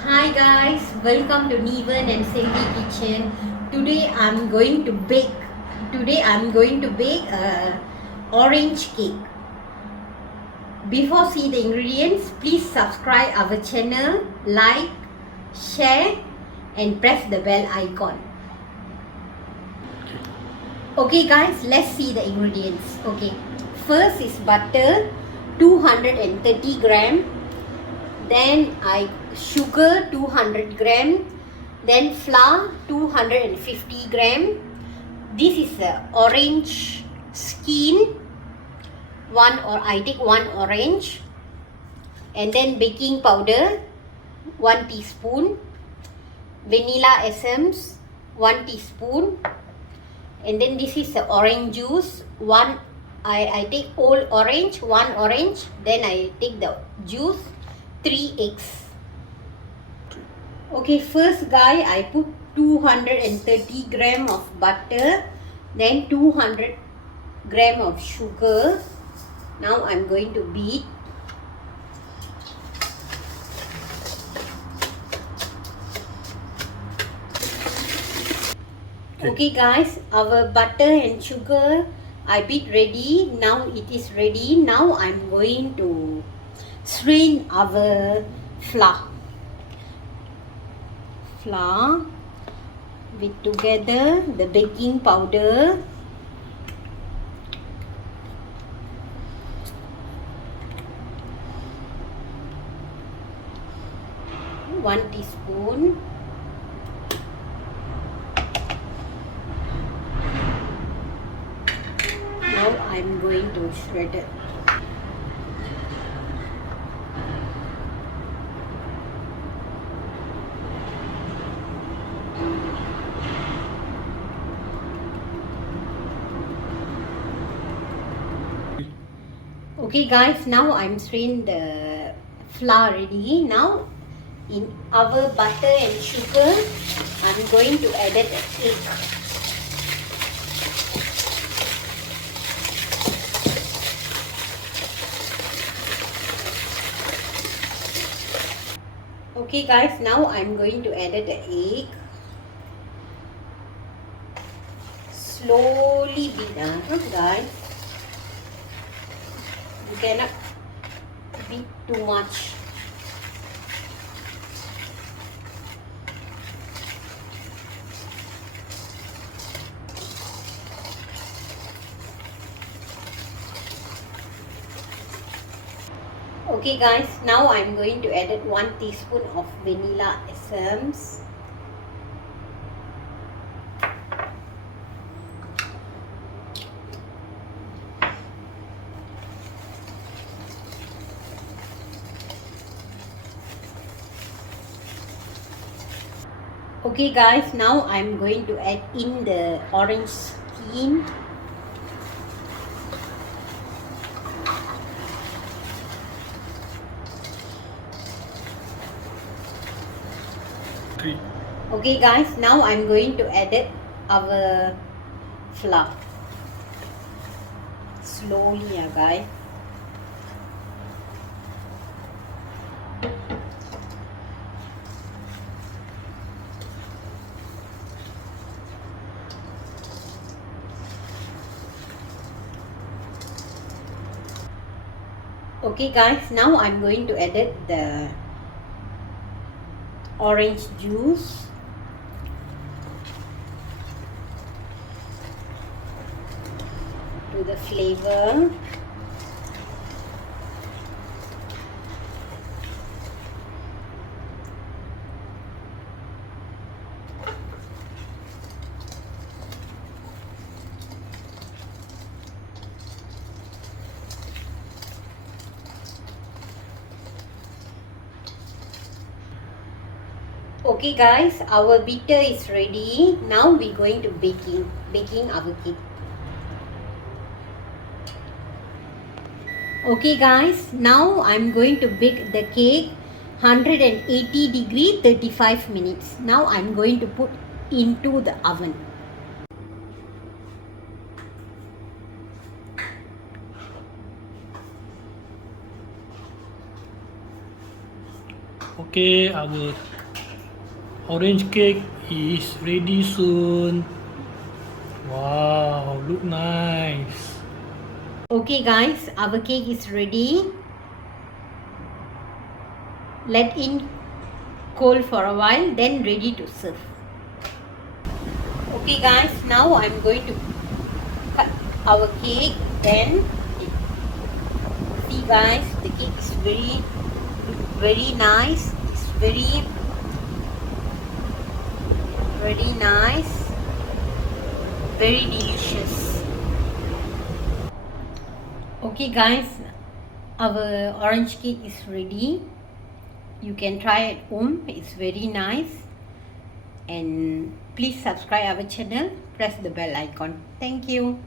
Hi guys, welcome to NEVAN and SELVI'S kitchen. Today I'm going to bake. Orange cake. Before see the ingredients, please subscribe our channel, like, share, and press the bell icon. Okay guys, let's see the ingredients. Okay, first is butter, 230 gram. Then sugar 200 gram, then flour 250 gram. This is the orange skin, I take one orange, and then baking powder 1 teaspoon, vanilla essence 1 teaspoon, and then this is the orange juice. I take whole orange, 1 orange, then I take the juice, 3 eggs. Okay, first guy, I put 230 gram of butter, then 200 gram of sugar. Now I'm going to beat. Okay guys, our butter and sugar I beat ready. Now it is ready. Now I'm going to strain our flour with together the baking powder, one teaspoon, now I'm going to shred it. Okay guys, now I'm strained the flour ready. Now in our butter and sugar, I'm going to add an egg. Okay guys, now I'm going to add the egg. Slowly beat, guys. You cannot beat too much. Okay guys, now I'm going to add 1 teaspoon of vanilla essence. Okay guys, now I'm going to add in the orange skin. Okay guys, now I'm going to add our flour. Slowly guys. Okay guys, now I'm going to add the orange juice. To the flavor. Okay guys, our bitter is ready. Now we're going to baking our cake. Okay guys, now I'm going to bake the cake 180 degree 35 minutes. Now I'm going to put into the oven. Okay, our orange cake is ready soon. Wow, look nice. Okay guys, our cake is ready. Let in cool for a while, then ready to serve. Okay guys, now I'm going to cut our cake. Then see guys, the cake is very nice. It's very nice, very delicious. Okay guys, our orange cake is ready. You can try at home. It's very nice. And please subscribe our channel, press the bell icon. Thank you.